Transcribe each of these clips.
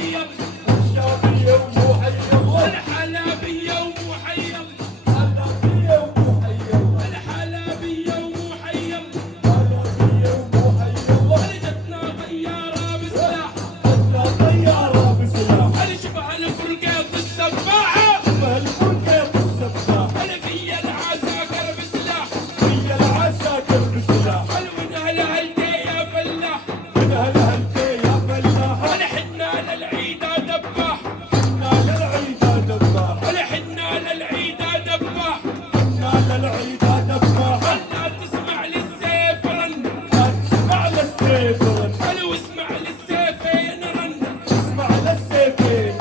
ومحير، الشامية ومحير، الحلبية ومحير، حلبية ومحير، الحلبية ومحير، حلبية ومحير، جتنا طيارة بسلاح، جتنا طيارة بسلاح، شبه الفرقيط السباحة، شبه الفرقيط السباح، في العساكر بسلاح، هي العساكر بسلاح، من هالهلتي يا فلاح، من هالهلتي يا فلاح، حنا للعيدة دباح، حنا للعيدة دباح، حنا للعيدة دباح، حنا للعيدة دباح، لا تسمع للسيف رن، لا تسمع للسيف رن، واسمع للسيفين رن، اسمع للسيفين،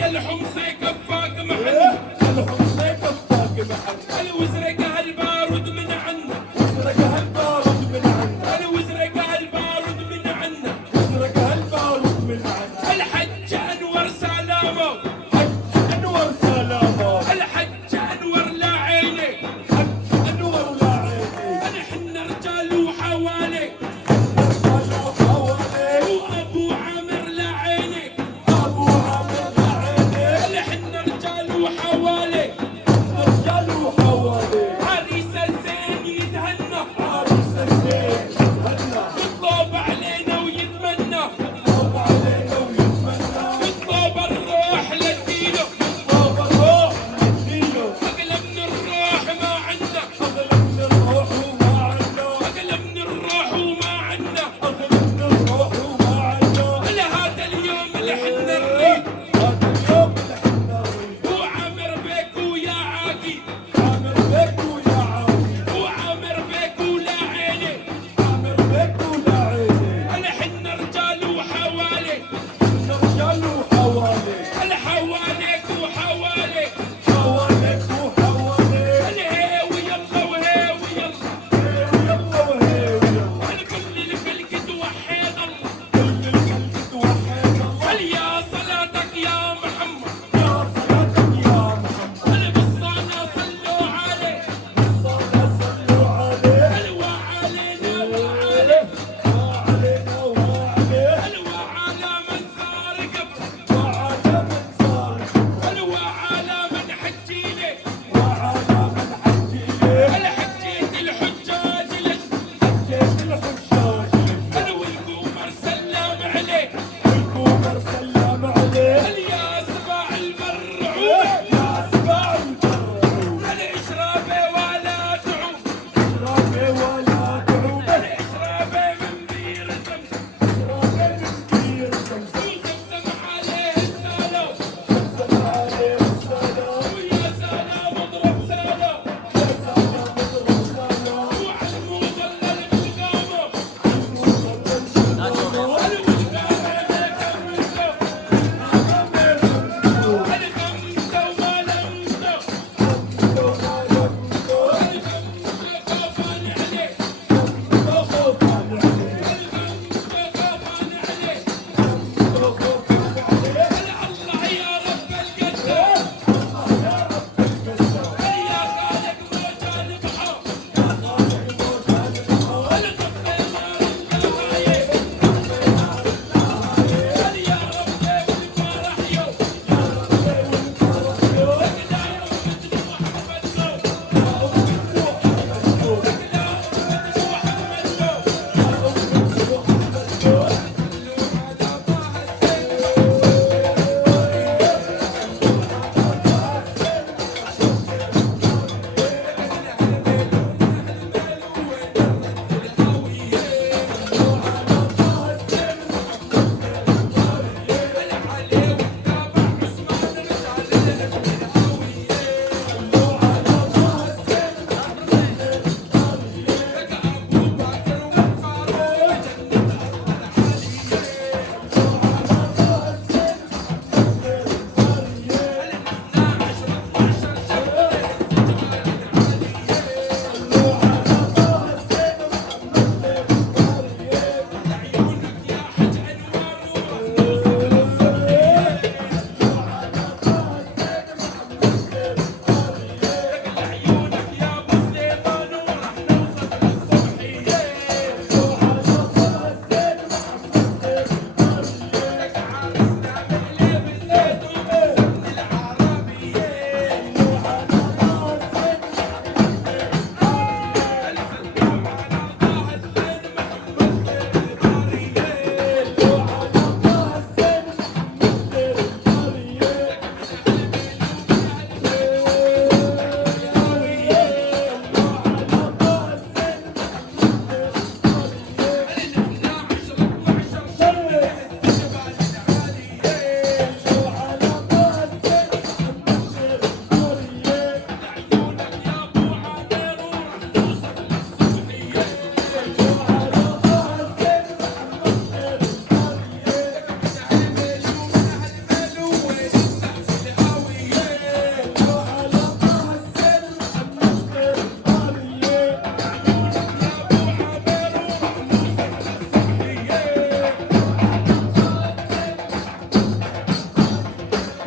يا الحمصي كفاك محل، الحمصي كفاك محل، الوزرق هالبارود من عنا، وزرق هالبارود من عنا، الوزرق هالبارود من عنا، وزرق هالبارود من عنا، الحج انور سلامه، حج انور سلامه، الحج انور لا عيني، حج انور لا عيني، نحن رجال وحوالي، رجال وحوالي، وابو عامر لا عيني، ابو عامر لا عيني، نحن رجال وحوالي، رجال وحوالي، عريس الزين يتهنى، عريس الزين يتهنى، يطلب علينا ويتمنى، يطلب علينا ويتمنى،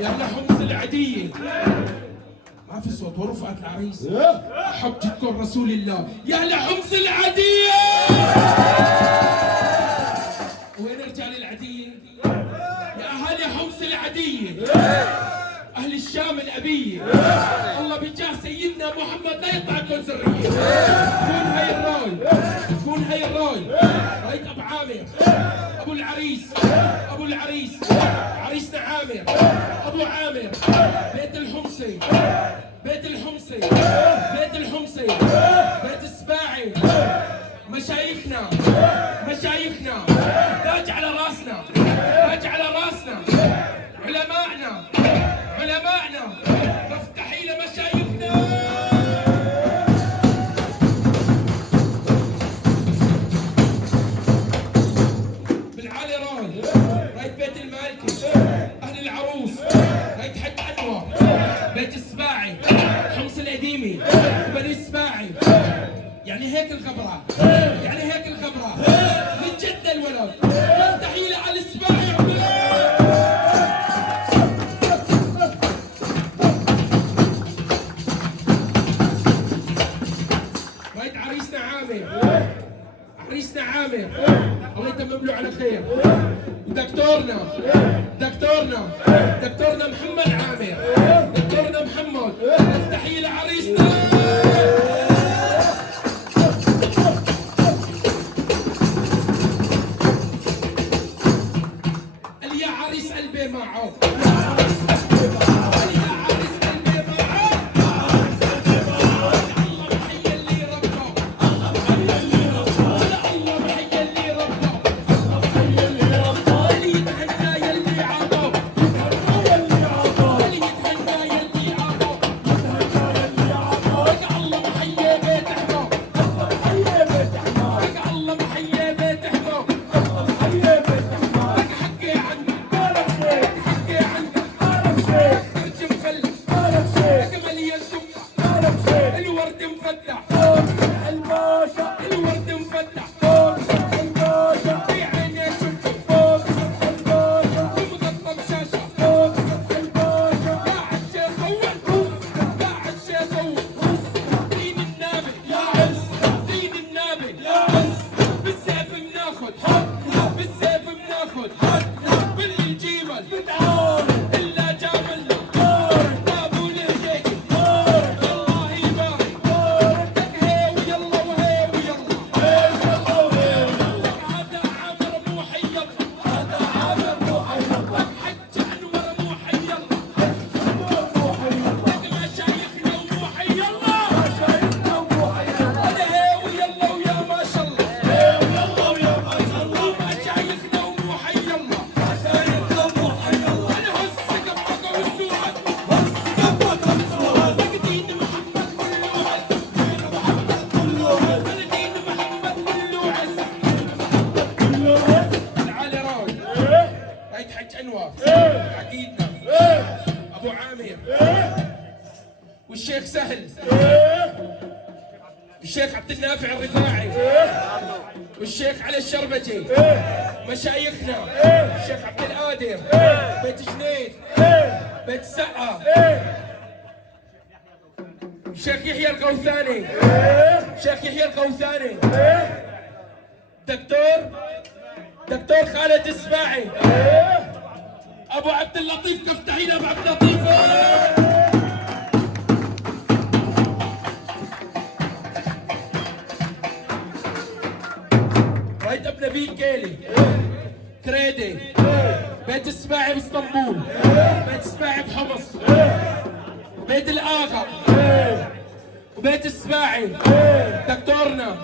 يا اهل حمص العديه. ما في صوت ورفعت العريس. حب جدكم رسول الله يا اهل حمص العديه. وين رجال العديه؟ يا اهل حمص العديه، اهل الشام الابيه، الله بجاه سيدنا محمد لا يطلعكم ذريه. كون هاي الراي، كون هاي الراي. رايت ابو عامر، ابو العريس، ابو العريس، عريسنا عامر، ابو عامر، بيت الحمصي، بيت الحمصي، بيت الحمصي، بيت السباعي، مشايخنا، مشايخنا، تاج على راسنا، تاج على راسنا، علماءنا، علماءنا، مفتاحين مشايخنا. بالعالي راي، رايت بيت المالكي، اهل العروس، رايت حج انور، بيت السباعي، حمص القديمي، بني السباعي. يعني هيك الخبرة، يعني هيك الخبرة من جد الولد. مستحيل على السباعي. رايت عريسنا عامر، عريسنا عامر، الله يتمم له على خير. ودكتورنا، دكتورنا، دكتورنا محمد عامر، دكتورنا محمد. مستحيل عريسنا. يا عريس قلبي معه، يا عريس قلبي معه. الله محيي اللي ربه، الله محيي اللي ربه، الله محيي اللي ربه، الله محيي اللي ربه. اللي يتهنى يلي عطاه، يتهنى يلي عطاه، اللي يتهنى يلي عطاه، يتهنى يلي عطاه. الله محيي بيت حماه، الله محيي بيت حماه، الله محيي بيت حماه، الله محيي بيت حماه. حكي عنه حكي عنه، كرج مخلف، اجمل يا الدمعه، الورد مفتح، الباشا الورد مفتح، في عيني شفته، ومغطى بشاشه، قاعد شي صور، قاعد شي صور. دين النابل يا عز، دين النابل يا عز. بالسيف بناخد حقنا، بالسيف بناخد حقنا. بالجيمل إلا جاملنا، بابو الهجيج الله يبارك. لك هي ويلا وهي ويلا، هذا عامر مو حي الله، هذا عامر مو حي الله. لك حج انور مو حي الله، لك مشايخنا ومو حي الله، مشايخنا ومو حي الله. انا هي ويلا ويا ما شاء الله، هي ويلا ويا ما شاء الله. مشايخنا ومو حي الله، مشايخنا ومو حي الله. انا هز قبضك والسوعد، هز قبضك والسوعد. لك دين محمد كله عز، دين محمد كله عز. انا دين محمد كله عز، كله عز. العالي راي، رايت حج انور، عقيدنا، ابو عامر، والشيخ سهل، الشيخ عبد النافع الرفاعي، والشيخ علي الشربجي. مشايخنا الشيخ عبد القادر، بيت جنيد، بيت السقا، الشيخ يحيى القوثاني، الشيخ يحيى القوثاني. دكتور خالد السباعي، ابو عبد اللطيف. كفتحين ابو عبد اللطيف. رايت ابو نبيل كيلي، كريدي، بيت السباعي باسطنبول، بيت السباعي بحمص، بيت الاغا، وبيت السباعي. دكتورنا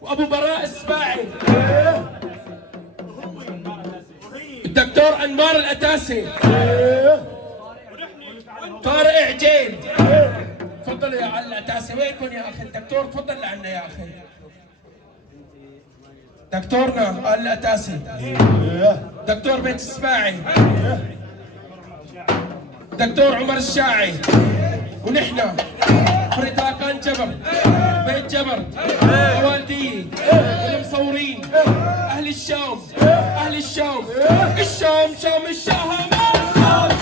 وابو براء السباعي، الدكتور انمار الاتاسي، طارق عجين. تفضل يا علي الاتاسي. وينكم يا اخي الدكتور؟ تفضل لعنا يا اخي. دكتورنا الاتاسي، دكتور بيت السباعي، دكتور عمر الشاعي. ونحن فريد راكان جبر، بيت جبر، والدي، المصورين، اهل الشام، اهل الشام، الشام شام الشام.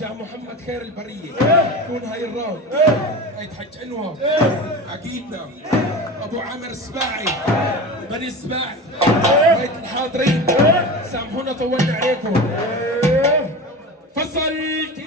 جاء محمد خير البريه كون هاي الراي هاي حج انور عقيدنا ابو عامر السباعي بني السباعي بيت الحاضرين سامحونا طولنا عليكم فصلت